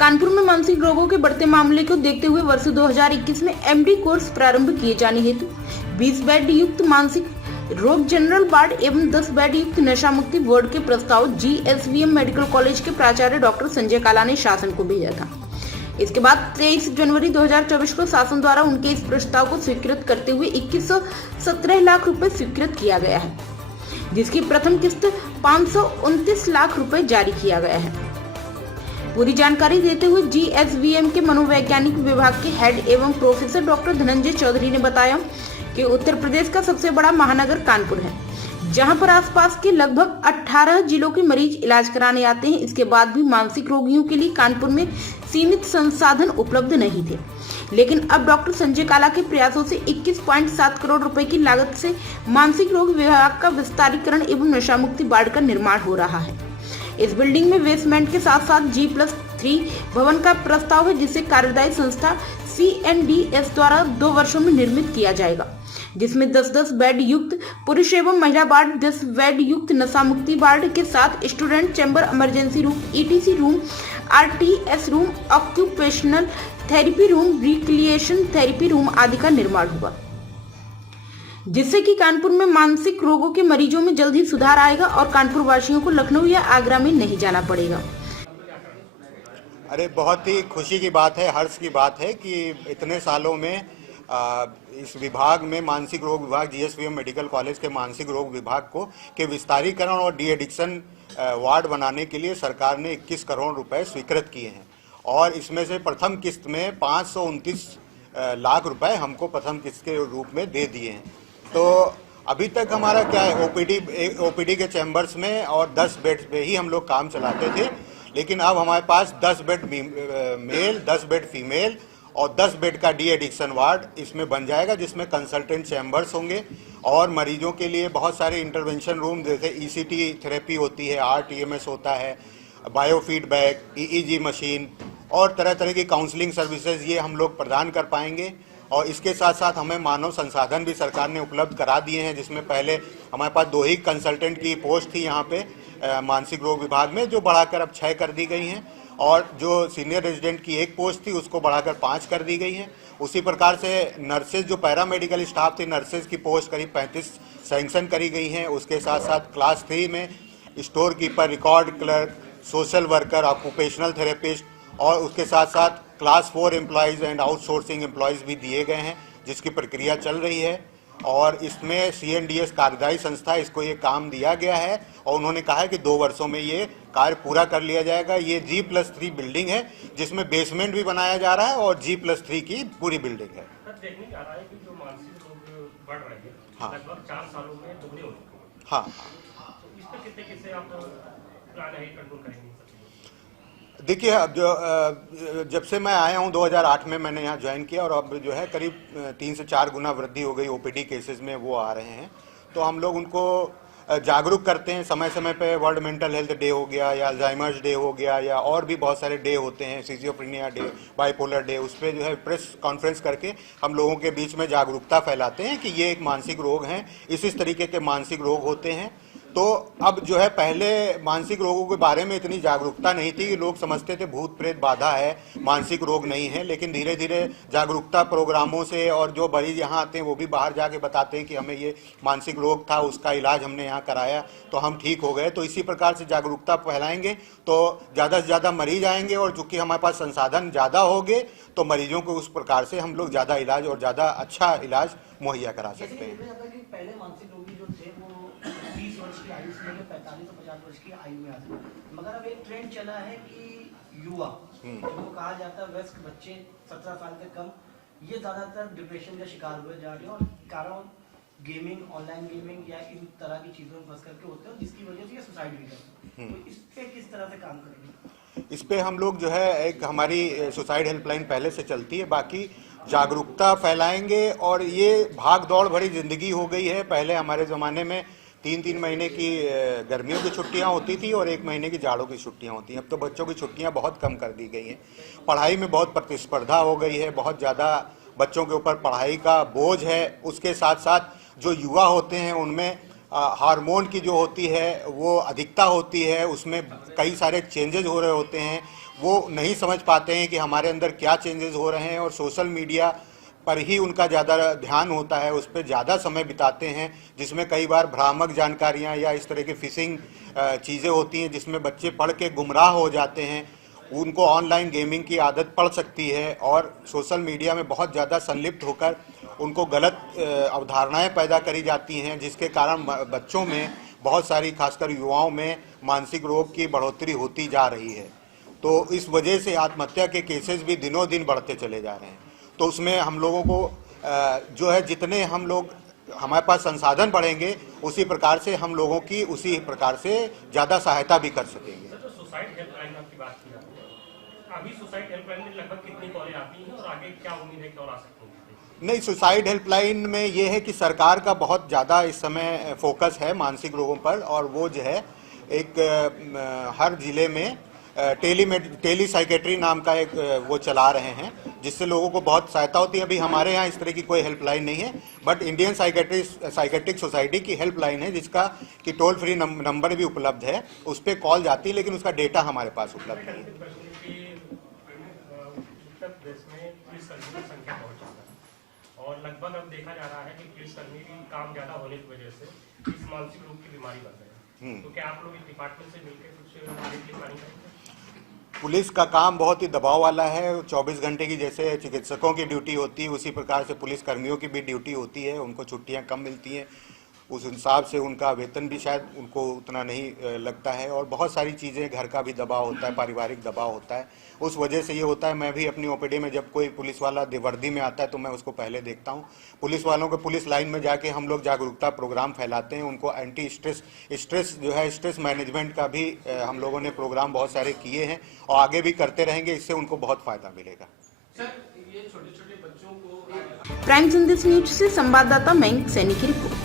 कानपुर में मानसिक रोगों के बढ़ते मामले को देखते हुए वर्ष 2021 में एमडी कोर्स प्रारंभ किए जाने हेतु 20 बेड युक्त मानसिक रोग जनरल वार्ड एवं 10 बेड युक्त नशा मुक्ति वार्ड के प्रस्ताव जीएसवीएम मेडिकल कॉलेज के प्राचार्य डॉक्टर संजय काला ने शासन को भेजा था। इसके बाद 23 जनवरी 2024 को शासन द्वारा उनके इस प्रस्ताव को स्वीकृत करते हुए 2117 लाख रुपए स्वीकृत किया गया है, जिसकी प्रथम किस्त 529 लाख रुपए जारी किया गया है। पूरी जानकारी देते हुए जीएसवीएम के मनोवैज्ञानिक विभाग के हेड एवं प्रोफेसर डॉक्टर धनंजय चौधरी ने बताया कि उत्तर प्रदेश का सबसे बड़ा महानगर कानपुर है, जहां पर आसपास के लगभग 18 जिलों के मरीज इलाज कराने आते हैं। इसके बाद भी मानसिक रोगियों के लिए कानपुर में सीमित संसाधन उपलब्ध नहीं थे, लेकिन अब डॉक्टर संजय काला के प्रयासों से 21.7 करोड़ रुपए की लागत से मानसिक रोग विभाग का विस्तारीकरण एवं नशा मुक्ति वार्ड का निर्माण हो रहा है। इस बिल्डिंग में बेसमेंट के साथ साथ G+3 भवन का प्रस्ताव है, जिसे कार्यदायी संस्था CNDS द्वारा 2 वर्षों में निर्मित किया जाएगा, जिसमें 10-10 बेड युक्त पुरुष एवं महिला वार्ड, 10 बेड युक्त नशा मुक्ति वार्ड के साथ student chamber, emergency room, ETC room, RTS room, occupational therapy room, recreation therapy room आदि का निर्माण होगा, जिससे कि कानपुर में मानसिक रोगों के मरीजों में जल्द ही सुधार आएगा और कानपुर वासियों को लखनऊ या आगरा में नहीं जाना पड़ेगा। अरे बहुत ही खुशी की बात है, हर्ष की बात है कि इतने सालों में इस विभाग में मानसिक रोग विभाग जीएसवीएम मेडिकल कॉलेज के मानसिक रोग विभाग को के विस्तारीकरण और डी एडिक्शन वार्ड बनाने के लिए सरकार ने 21 करोड़ रुपए स्वीकृत किए हैं और इसमें से प्रथम किस्त में 529 लाख रुपए हमको प्रथम किस्त के रूप में दे दिए हैं। तो अभी तक हमारा क्या है, ओपीडी के चैम्बर्स में और 10 बेड पे ही हम लोग काम चलाते थे, लेकिन अब हमारे पास 10 बेड मेल, 10 बेड फीमेल और 10 बेड का डी एडिक्शन वार्ड इसमें बन जाएगा, जिसमें कंसल्टेंट चैम्बर्स होंगे और मरीजों के लिए बहुत सारे इंटरवेंशन रूम जैसे ECT थेरेपी होती है, RTMS होता है, बायोफीडबैक, EEG मशीन और तरह तरह की काउंसलिंग सर्विसेज ये हम लोग प्रदान कर पाएंगे। और इसके साथ साथ हमें मानव संसाधन भी सरकार ने उपलब्ध करा दिए हैं, जिसमें पहले हमारे पास 2 ही कंसल्टेंट की पोस्ट थी यहाँ पे मानसिक रोग विभाग में, जो बढ़ाकर अब 6 कर दी गई हैं और जो सीनियर रेजिडेंट की 1 पोस्ट थी उसको बढ़ाकर 5 कर दी गई हैं। उसी प्रकार से नर्सेज जो पैरामेडिकल स्टाफ थी, नर्सेज की पोस्ट करीब 35 सैंक्शन करी गई हैं। उसके साथ साथ क्लास 3 में store keeper, record clerk, social worker, occupational therapist और उसके साथ साथ class 4 employees and outsourcing employees भी दिए गए हैं, जिसकी प्रक्रिया चल रही है। और इसमें CNDS कार्यदायी संस्था इसको ये काम दिया गया है और उन्होंने कहा है कि 2 वर्षों में ये कार्य पूरा कर लिया जाएगा। ये G+3 बिल्डिंग है, जिसमें बेसमेंट भी बनाया जा रहा है और G+3 की पूरी बिल्डिंग है। देखने में आ रहा है कि जो मानसिक रोग बढ़ रहे हैं, हाँ, लगभग 4 सालों में दोगुने हो चुके हैं। हाँ, तो इस पर कितने आप प्लान है कंट्रोल करेंगे? देखिए, अब जब से मैं आया हूँ 2008 में मैंने यहाँ ज्वाइन किया और अब जो है करीब 3 से 4 गुना वृद्धि हो गई OPD केसेस में, वो आ रहे हैं। तो हम लोग उनको जागरूक करते हैं समय समय पे। वर्ल्ड मेंटल हेल्थ डे हो गया या अल्जाइमर्स डे हो गया या और भी बहुत सारे डे होते हैं, सिजियोफ्रेनिया डे, बाइपोलर डे, उस पर जो है प्रेस कॉन्फ्रेंस करके हम लोगों के बीच में जागरूकता फैलाते हैं कि ये एक मानसिक रोग है, इस तरीके के मानसिक रोग होते हैं। तो अब जो है, पहले मानसिक रोगों के बारे में इतनी जागरूकता नहीं थी कि लोग समझते थे भूत प्रेत बाधा है, मानसिक रोग नहीं है। लेकिन धीरे धीरे जागरूकता प्रोग्रामों से और जो मरीज यहाँ आते हैं वो भी बाहर जाके बताते हैं कि हमें ये मानसिक रोग था, उसका इलाज हमने यहाँ कराया तो हम ठीक हो गए। तो इसी प्रकार से जागरूकता फैलाएंगे तो ज़्यादा से ज़्यादा मरीज आएंगे और चूँकि हमारे पास संसाधन ज़्यादा होंगे तो मरीजों को उस प्रकार से हम लोग ज़्यादा इलाज और ज़्यादा अच्छा इलाज मुहैया करा सकते हैं। पहले मानसिक रोगी जो थे वो 30 वर्ष की आयु से लेकर 45 से 50 वर्ष की आयु में आते हैं, मगर अब एक ट्रेंड चला है कि युवा, जिनको कहा जाता है वयस्क बच्चे 17 साल से कम, ये ज्यादातर डिप्रेशन का शिकार हुए जा रहे हैं और कारण गेमिंग, ऑनलाइन गेमिंग या इन तरह की चीजों में फंस करके होते हैं, जिसकी वजह से ये सुसाइड भी करते हैं। तो इस पे किस तरह से काम करेंगे? इस पे हम लोग जो है, एक हमारी सुसाइड हेल्पलाइन पहले से चलती है, बाकी जागरूकता फैलाएंगे। और ये भाग दौड़ भरी जिंदगी हो गई है। पहले हमारे ज़माने में 3-3 महीने की गर्मियों की छुट्टियां होती थी और 1 महीने की जाड़ों की छुट्टियां होती हैं। अब तो बच्चों की छुट्टियां बहुत कम कर दी गई हैं। पढ़ाई में बहुत प्रतिस्पर्धा हो गई है, बहुत ज़्यादा बच्चों के ऊपर पढ़ाई का बोझ है। उसके साथ साथ जो युवा होते हैं उनमें हार्मोन की जो होती है वो अधिकता होती है, उसमें कई सारे चेंजेज हो रहे होते हैं। वो नहीं समझ पाते हैं कि हमारे अंदर क्या चेंजेस हो रहे हैं, और सोशल मीडिया पर ही उनका ज़्यादा ध्यान होता है, उस पर ज़्यादा समय बिताते हैं, जिसमें कई बार भ्रामक जानकारियां या इस तरह की फिशिंग चीज़ें होती हैं जिसमें बच्चे पढ़ के गुमराह हो जाते हैं। उनको ऑनलाइन गेमिंग की आदत पड़ सकती है और सोशल मीडिया में बहुत ज़्यादा संलिप्त होकर उनको गलत अवधारणाएं पैदा करी जाती हैं, जिसके कारण बच्चों में बहुत सारी, खासकर युवाओं में मानसिक रोग की बढ़ोतरी होती जा रही है। तो इस वजह से आत्महत्या के केसेस भी दिनों दिन बढ़ते चले जा रहे हैं। तो उसमें हम लोगों को जो है, जितने हम लोग, हमारे पास संसाधन बढ़ेंगे, उसी प्रकार से हम लोगों की उसी प्रकार से ज़्यादा सहायता भी कर सकेंगे। सर, जो सुसाइड हेल्पलाइन आपकी बात की आपने, अभी सुसाइड हेल्पलाइन में लगभग कितनी कॉलें आती हैं और आगे क्या उम्मीद है कि और आ सकती हैं? नहीं, सुसाइड हेल्पलाइन में ये है कि सरकार का बहुत ज़्यादा इस समय फोकस है मानसिक रोगों पर, और वो जो है एक हर जिले में टेली साइकेट्री नाम का एक वो चला रहे हैं, जिससे लोगों को बहुत सहायता होती है। अभी हमारे यहाँ इस तरह की कोई हेल्पलाइन नहीं है, बट इंडियन साइकेट्रिक सोसाइटी की हेल्पलाइन है, जिसका कि टोल फ्री नंबर भी उपलब्ध है, उस पर कॉल जाती है, लेकिन उसका डेटा हमारे पास उपलब्ध नहीं है। उत्तर प्रदेश में पुलिसकर्मियों की संख्या बहुत ज़्यादा है और लगभग अब देखा जा रहा है कि पुलिसकर्मी की काम ज़्यादा होने की वजह से इस मानसिक रोग की बीमारी बढ़ रही है। तो क्या आप लोग इस डिपार्टमेंट से मिलकर कुछ आगे के लिए प्लानिंग करेंगे? पुलिस का काम बहुत ही दबाव वाला है। 24 घंटे की जैसे चिकित्सकों की ड्यूटी होती है, उसी प्रकार से पुलिस कर्मियों की भी ड्यूटी होती है। उनको छुट्टियां कम मिलती हैं, उस हिसाब से उनका वेतन भी शायद उनको उतना नहीं लगता है, और बहुत सारी चीज़ें, घर का भी दबाव होता है, पारिवारिक दबाव होता है, उस वजह से ये होता है। मैं भी अपनी ओपीडी में जब कोई पुलिस वाला वर्दी में आता है तो मैं उसको पहले देखता हूँ। पुलिस वालों को पुलिस लाइन में जाके हम लोग जागरूकता प्रोग्राम फैलाते हैं, उनको एंटी स्ट्रेस जो है, स्ट्रेस मैनेजमेंट का भी हम लोगों ने प्रोग्राम बहुत सारे किए हैं और आगे भी करते रहेंगे। इससे उनको बहुत फ़ायदा मिलेगा। प्राइम संदेश न्यूज से संवाददाता मयंक सैनी की रिपोर्ट।